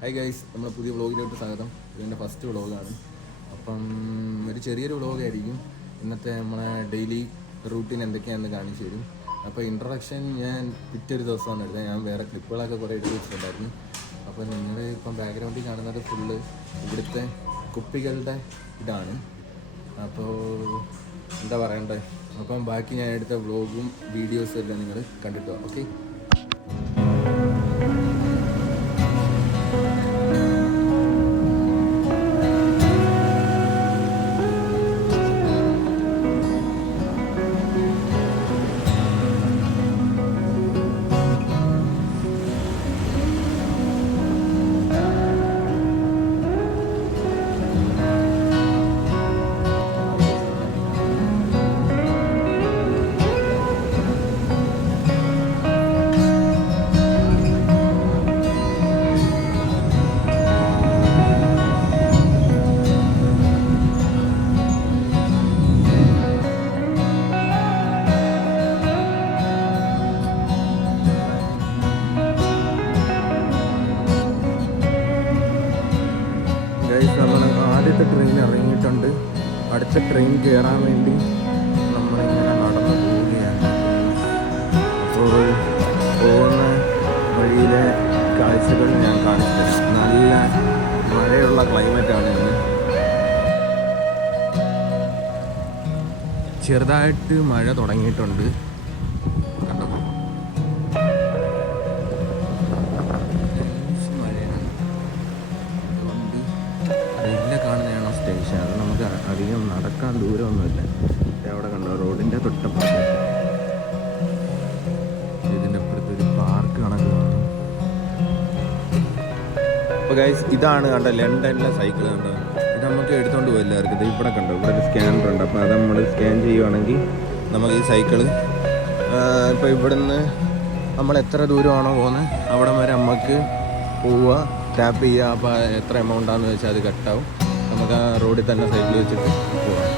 Hi guys, നമ്മുടെ പുതിയ വ്ളോഗിലോട്ട് സ്വാഗതം. ഇതിൻ്റെ ഫസ്റ്റ് വ്ളോഗാണ്. അപ്പം ഒരു ചെറിയൊരു വ്ളോഗായിരിക്കും. ഇന്നത്തെ നമ്മളെ ഡെയിലി റൂട്ടീൻ എന്തൊക്കെയാണെന്ന് കാണിച്ചു തരും. അപ്പോൾ ഇൻട്രൊഡക്ഷൻ ഞാൻ പിറ്റൊരു ദിവസമാണ് എടുത്തത്. ഞാൻ വേറെ ക്ലിപ്പുകളൊക്കെ കുറേ എടുത്ത് വെച്ചിട്ടുണ്ടായിരുന്നു. അപ്പോൾ നിങ്ങൾ ഇപ്പം ബാക്ക്ഗ്രൗണ്ടിൽ കാണുന്നത് ഫുള്ള് ഇവിടുത്തെ കുപ്പികളുടെ ഇതാണ്. അപ്പോൾ എന്താ പറയണ്ടേ, അപ്പം ബാക്കി ഞാൻ എടുത്ത വ്ളോഗും വീഡിയോസും എല്ലാം നിങ്ങൾ കണ്ടിട്ടോ. ഓക്കെ. നമ്മൾ ആദ്യത്തെ ട്രെയിൻ ഇറങ്ങിയിട്ടുണ്ട്. അടുത്ത ട്രെയിൻ കയറാൻ വേണ്ടി നമ്മളിങ്ങനെ നടന്നു പോവുകയാണ്. അപ്പോൾ പോകുന്ന വഴിയിലെ കാഴ്ചകൾ ഞാൻ കാണിച്ചു. നല്ല മഴയുള്ള ക്ലൈമറ്റാണ് ഇന്ന്. ചെറുതായിട്ട് മഴ തുടങ്ങിയിട്ടുണ്ട്. കാണുന്നതാണ് സ്റ്റേഷൻ. അത് നമുക്ക് അധികം നടക്കാൻ ദൂരമൊന്നുമില്ല. അവിടെ കണ്ടോ, റോഡിൻ്റെ തൊട്ടപ്പുറത്ത് ഇതിൻ്റെ അപ്പുറത്തൊരു പാർക്ക് കണക്ക് കാണും. അപ്പോൾ ഗൈസ്, ഇതാണ് കണ്ടോ ലണ്ടനിലെ സൈക്കിൾ. കണ്ടോ, ഇത് നമുക്ക് എടുത്തുകൊണ്ട് പോയില്ല. ഇത് ഇവിടെ കണ്ടോ, ഇവിടെ ഒരു സ്കാനർ ഉണ്ട്. അപ്പോൾ അത് നമ്മൾ സ്കാൻ ചെയ്യുവാണെങ്കിൽ നമുക്ക് ഈ സൈക്കിള് ഇപ്പോൾ ഇവിടുന്ന് നമ്മൾ എത്ര ദൂരമാണോ പോകുന്നത് അവിടെ വരെ നമുക്ക് പോവുക, ടാപ്പ് ചെയ്യുക. അപ്പോൾ എത്ര എമൗണ്ടാണെന്ന് വെച്ചാൽ അത് കട്ടാവും. നമുക്ക് ആ റോഡിൽ തന്നെ സൈക്കിൾ വെച്ചിട്ട് പോകാം.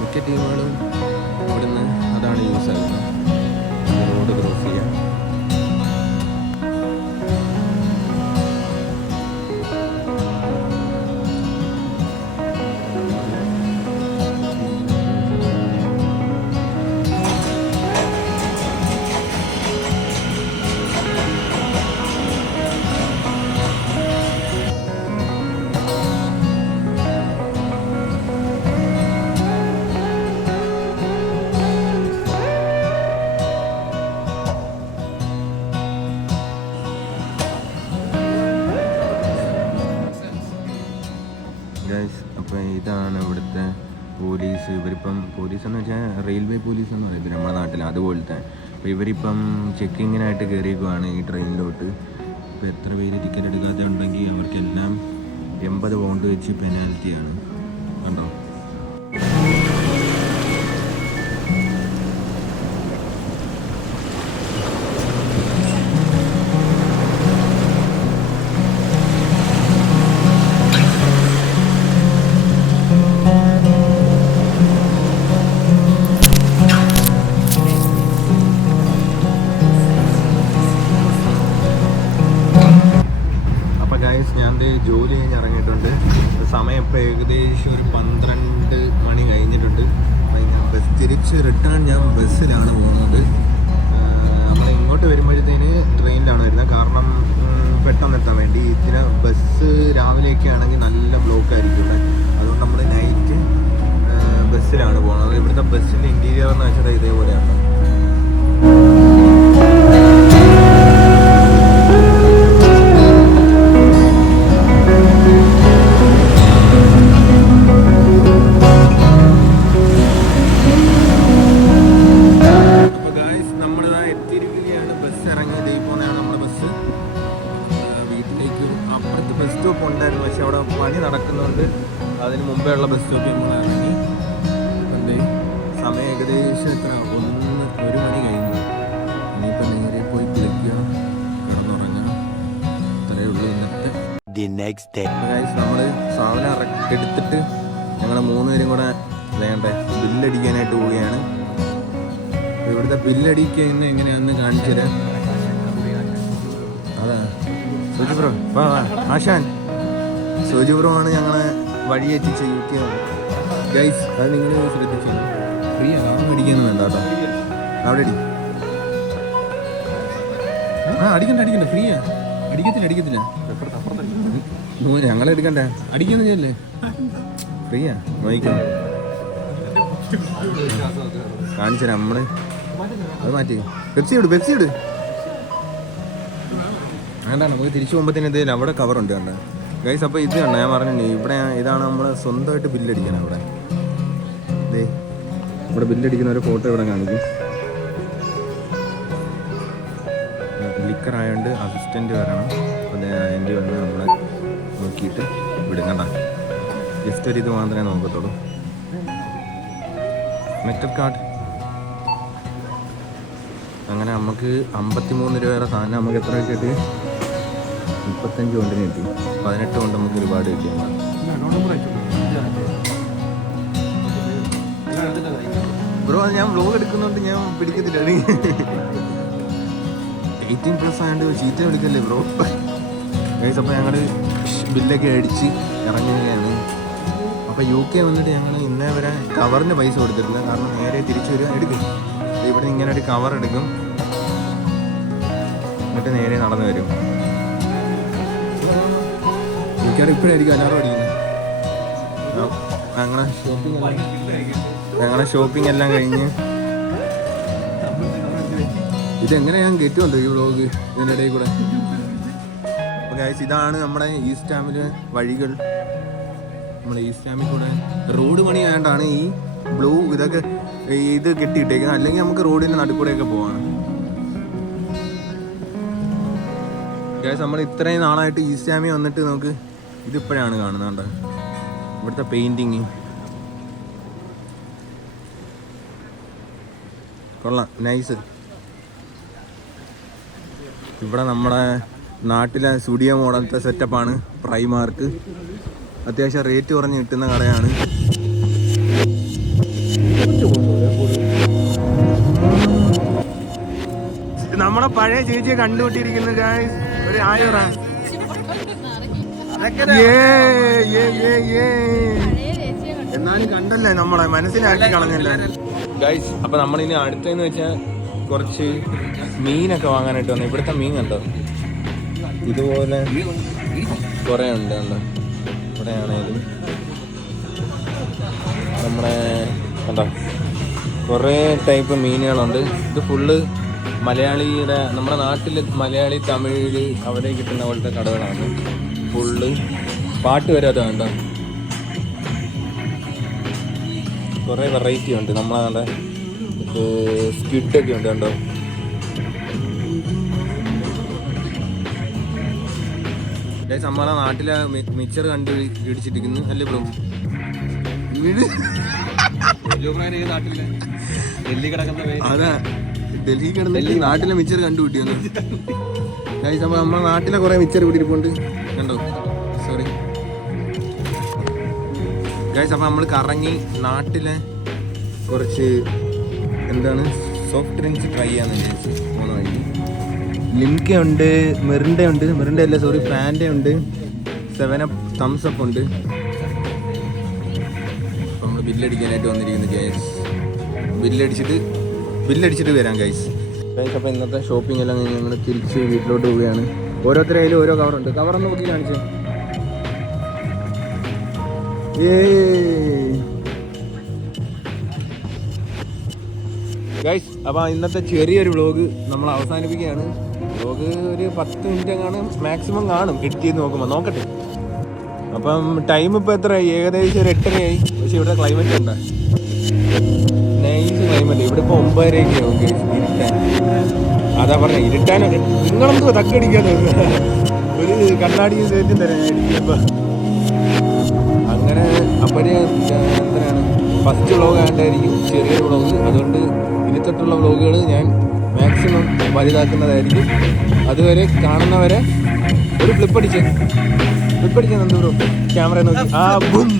മിക്ക ടീമുകളും ഇവിടുന്ന് അതാണ് യൂസ് ആക്കുന്നത്, റോഡ് ക്രോസ് ചെയ്യാൻ. അപ്പോൾ ഇതാണ് ഇവിടുത്തെ പോലീസ്. ഇവരിപ്പം പോലീസ് എന്ന് വെച്ചാൽ റെയിൽവേ പോലീസ് എന്ന് പറയും നമ്മുടെ നാട്ടിൽ, അതുപോലത്തെ. അപ്പോൾ ഇവരിപ്പം ചെക്കിങ്ങിനായിട്ട് കയറിയേക്കുവാണ് ഈ ട്രെയിനിലോട്ട്. ഇപ്പോൾ എത്ര പേര് ടിക്കറ്റ് എടുക്കാതെ ഉണ്ടെങ്കിൽ അവർക്കെല്ലാം 80 പൗണ്ട് വെച്ച് പെനാൽറ്റിയാണ്. കണ്ടോ. ഞാൻ ജോലി കഴിഞ്ഞ് ഇറങ്ങിയിട്ടുണ്ട്. സമയം ഇപ്പോൾ ഏകദേശം ഒരു 12 മണി കഴിഞ്ഞിട്ടുണ്ട്. ഞാൻ തിരിച്ച് റിട്ടേൺ ഞാൻ ബസ്സിലാണ് പോകുന്നത്. നമ്മൾ ഇങ്ങോട്ട് വരുമ്പോഴത്തേന് ട്രെയിനിലാണ് വരുന്നത്. കാരണം പെട്ടെന്ന് എത്താൻ വേണ്ടി. ഇതിന് ബസ് രാവിലെയൊക്കെ ആണെങ്കിൽ നല്ല ബ്ലോക്ക് ആയിരിക്കും ഇവിടെ. അതുകൊണ്ട് നമ്മൾ നൈറ്റ് ബസ്സിലാണ് പോകുന്നത്. ഇവിടുത്തെ ബസ്സിൻ്റെ ഇൻറ്റീരിയർ എന്ന് വെച്ചാൽ ഇതേപോലെയാണ്. ബസ് സ്റ്റോപ്പ് ഉണ്ടായിരുന്നു, പക്ഷെ അവിടെ പണി നടക്കുന്നുണ്ട്. അതിന് മുമ്പേ ഉള്ള ബസ് സ്റ്റോപ്പിൽ നമ്മൾ ഇറങ്ങി. എന്തേ സമയം ഏകദേശം എത്ര 1 മണി കഴിഞ്ഞു. ഇനിയിപ്പോൾ നേരെ പോയി കുളിക്കുക, കിടന്നുറങ്ങുക. ഇത്രയേ ഉള്ളൂ ഇന്നത്തെ. നമ്മൾ സാധനം എടുത്തിട്ട് ഞങ്ങൾ 3 പേരും കൂടെ വേണ്ടേ ബില്ലടിക്കാനായിട്ട് പോവുകയാണ്. ഇവിടുത്തെ ബില്ലടിക്കുന്ന എങ്ങനെയാണെന്ന് കാണിച്ചു തരാം. അതാ സോജു ബ്രോ വാ വാ ആശാൻ. സോജു ബ്രോ ആണ് ഞങ്ങളെ വഴി എത്തിച്ച് UK ഗൈസ്. അത് നിങ്ങൾ ശ്രദ്ധിച്ചു. ഫ്രീ ആണ്, അടിക്കാനും വേണ്ട കേട്ടോ. അവിടെ അടി. അടിക്കണ്ട ഫ്രീയാ. അടിക്കത്തില്ല ഞങ്ങളെടുക്കണ്ടേ, അടിക്കുന്നല്ലേ ഫ്രീയാ. നോക്കാം കാണിച്ചു നമ്മള്. അത് മാറ്റി പെപ്സി ഇട് വേണ്ട. നമുക്ക് തിരിച്ചു പോകുമ്പോഴത്തേന് ഇത് അവിടെ കവറുണ്ട് കണ്ട ഗൈസ്. അപ്പോൾ ഇത് കണ്ട ഞാൻ പറഞ്ഞു ഇവിടെ ഇതാണ് നമ്മൾ സ്വന്തമായിട്ട് ബില്ലടിക്കണം. അവിടെ ഇവിടെ ബില്ലടിക്കുന്ന ഒരു ഫോട്ടോ ഇവിടെ കാണിക്കും. ലിക്കർ ആയതുകൊണ്ട് അസിസ്റ്റൻ്റ് വരണം. അപ്പോൾ എൻ്റെ വന്ന് നമ്മളെ നോക്കിയിട്ട് വിടും കണ്ട. ജസ്റ്റ് ഒരു ഇത് മാത്രമേ നോക്കത്തുള്ളൂ. Metal card. അങ്ങനെ നമുക്ക് 53 രൂപയുടെ സാധനം നമുക്ക് എത്ര കിട്ടി? 35 കൊണ്ടിന് കിട്ടി. 18 കൊണ്ട് നമുക്ക് ഒരുപാട് കിട്ടിയാണ്. ബ്രോ അത് ഞാൻ വ്ലോഗ് എടുക്കുന്നതുകൊണ്ട് ഞാൻ പിടിക്കത്തില്ല. 18+ ആയതുകൊണ്ട് ചീത്ത എടുക്കല്ലേ ബ്രോ ഗൈസ്. അപ്പോൾ ഞങ്ങൾ ബില്ലൊക്കെ അടിച്ച് ഇറങ്ങുകയാണ്. അപ്പോൾ UK വന്നിട്ട് ഞങ്ങൾ ഇന്നേ വരെ കവറിന് പൈസ കൊടുത്തിട്ടില്ല. കാരണം നേരെ തിരിച്ചു വരിക എടുക്കും. ഇവിടെ ഇങ്ങനെ ഒരു കവർ എടുക്കും, എന്നിട്ട് നേരെ നടന്നു വരും. എനിക്കത് ഇപ്പോഴായിരിക്കും അലാറം അടിക്കുന്നത്. ഞങ്ങളെ ഷോപ്പിംഗ് എല്ലാം കഴിഞ്ഞ് ഇതെങ്ങനെ ഞാൻ കയറ്റുമല്ലോ ഈ വ്ളോഗ് ഇതിൻ്റെ ഇടയിൽ കൂടെ. അപ്പോൾ ഗൈസ് ഇതാണ് നമ്മുടെ ഈസ്റ്റ് ഡാമിലെ വഴികൾ. നമ്മൾ ഈസ്റ്റ് ഡാമിൽ കൂടെ റോഡ് പണി ആയതുകൊണ്ടാണ് ഈ ബ്ലൂ ഇതൊക്കെ ഇത് കെട്ടിയിട്ടേക്കുന്നത്. അല്ലെങ്കിൽ നമുക്ക് റോഡിൻ്റെ നടുക്കൂടെയൊക്കെ പോവാണ്. ഗൈസ് നമ്മൾ ഇത്രയും നാളായിട്ട് ഈസ്റ്റ് ഡാമിൽ വന്നിട്ട് നമുക്ക് ഇതിപ്പോഴാണ് കാണുന്നത്. ഇവിടുത്തെ പെയിൻറ്റിങ് കൊള്ളാം, നൈസ്. ഇവിടെ നമ്മുടെ നാട്ടിലെ സ്റ്റുഡിയോ മോഡലത്തെ സെറ്റപ്പാണ്. പ്രൈമാർക്ക് അത്യാവശ്യം റേറ്റ് കുറഞ്ഞ് കിട്ടുന്ന കടയാണ്. നമ്മളെ പഴയ ചേച്ചിയെ കണ്ടുപിട്ടിരിക്കുന്ന ഒരു 1000. എന്നാലും കണ്ടല്ലേ നമ്മളെ മനസ്സിലാക്കി കളഞ്ഞല്ലേ ഗൈസ്. അപ്പൊ നമ്മളിനി അടുത്തെന്ന് വെച്ചാൽ കുറച്ച് മീനൊക്കെ വാങ്ങാനായിട്ട് വന്നു. ഇവിടുത്തെ മീൻ കണ്ടോ, ഇതുപോലെ കുറേ ഉണ്ട് കണ്ടോ. ഇവിടെ ആണെങ്കിലും നമ്മുടെ കണ്ടോ കുറേ ടൈപ്പ് മീനുകളുണ്ട്. ഇത് ഫുള്ള് മലയാളിയുടെ, നമ്മുടെ നാട്ടിൽ മലയാളി തമിഴ് അവിടെ കിട്ടുന്ന പോലത്തെ കടകളാണ്. ഫുള്ള് പാട്ട് വരാതെ കണ്ടോ. കുറേ വെറൈറ്റി ഉണ്ട്. നമ്മളെ സ്കിഡൊക്കെ ഉണ്ട് കണ്ടോ. നമ്മളെ നാട്ടിലെ മിക്സർ കണ്ടു പിടിച്ചിരിക്കുന്നു അല്ലേ ബ്രോ? അതാ ഡൽഹി കിടന്നിട്ട് നാട്ടിലെ മിക്സർ കണ്ടുപിട്ടിയൊന്നു. അപ്പോൾ നമ്മളെ നാട്ടിലെ കുറേ മിക്സർ പിടിയിരിപ്പുണ്ട് കണ്ടോ. Sorry guys. അപ്പോൾ നമ്മൾ കറങ്ങി നാട്ടിലെ കുറച്ച് എന്താണ് സോഫ്റ്റ് ഡ്രിങ്ക്സ് ട്രൈ ചെയ്യാന്ന് വിചാരിച്ചു പോകുന്ന വഴി. ലിംക ഉണ്ട്, മിറിൻഡ ഉണ്ട്, മിറിൻഡ അല്ല സോറി ഫാൻഡ ഉണ്ട്, 7up തംസ് അപ്പ് ഉണ്ട്. അപ്പോൾ നമ്മൾ ബില്ലടിക്കാനായിട്ട് വന്നിരിക്കുന്നു ഗൈസ്. ബില്ലടിച്ചിട്ട് വരാം ഗൈസ്. അപ്പോൾ ഇന്നത്തെ ഷോപ്പിംഗ് എല്ലാം കഴിഞ്ഞ് ഞങ്ങൾ തിരിച്ച് വീട്ടിലോട്ട് പോവുകയാണ്. ഓരോരുത്തരും ഓരോ കവറുണ്ട്. കവറൊന്ന് നോക്കി കാണിച്ചേ. ഗൈസ് അപ്പോൾ ഇന്നത്തെ ചെറിയൊരു വ്ളോഗ് നമ്മൾ അവസാനിപ്പിക്കുകയാണ്. വ്ളോഗ് ഒരു 10 മിനിറ്റ് എങ്ങാണ് മാക്സിമം കാണും എഡിറ്റ് നോക്കുമ്പോൾ. നോക്കട്ടെ. അപ്പം ടൈം ഇപ്പോൾ എത്രയായി? ഏകദേശം ഒരു 8:30 പക്ഷേ ഇവിടെ ക്ലൈമറ്റ് ഉണ്ട്, നൈസ് ക്ലൈമറ്റ്. ഇവിടെ ഇപ്പോൾ 9:30 ആവും ഗൈസ് ഇരുട്ടാൻ. അതാ പറഞ്ഞ ഇരുട്ടാനൊക്കെ നിങ്ങളെന്തോ തക്കടിക്കാതെ ഒരു കണ്ണാടി കയറ്റി തരാം ഇരിക്കുമ്പോൾ. അങ്ങനെ അപ്പോൾ എന്തിനാണ് ഫസ്റ്റ് വ്ളോഗ് ആയിട്ടായിരിക്കും ചെറിയൊരു വ്ളോഗ്. അതുകൊണ്ട് ഇനി തൊട്ടുള്ള വ്ളോഗുകൾ ഞാൻ മാക്സിമം വലുതാക്കുന്നതായിരിക്കും. അതുവരെ കാണുന്നവരെ ഒരു ഫ്ലിപ്പടിച്ച് നന്ദു ബ്രോ ക്യാമറ നോക്കി. ബും.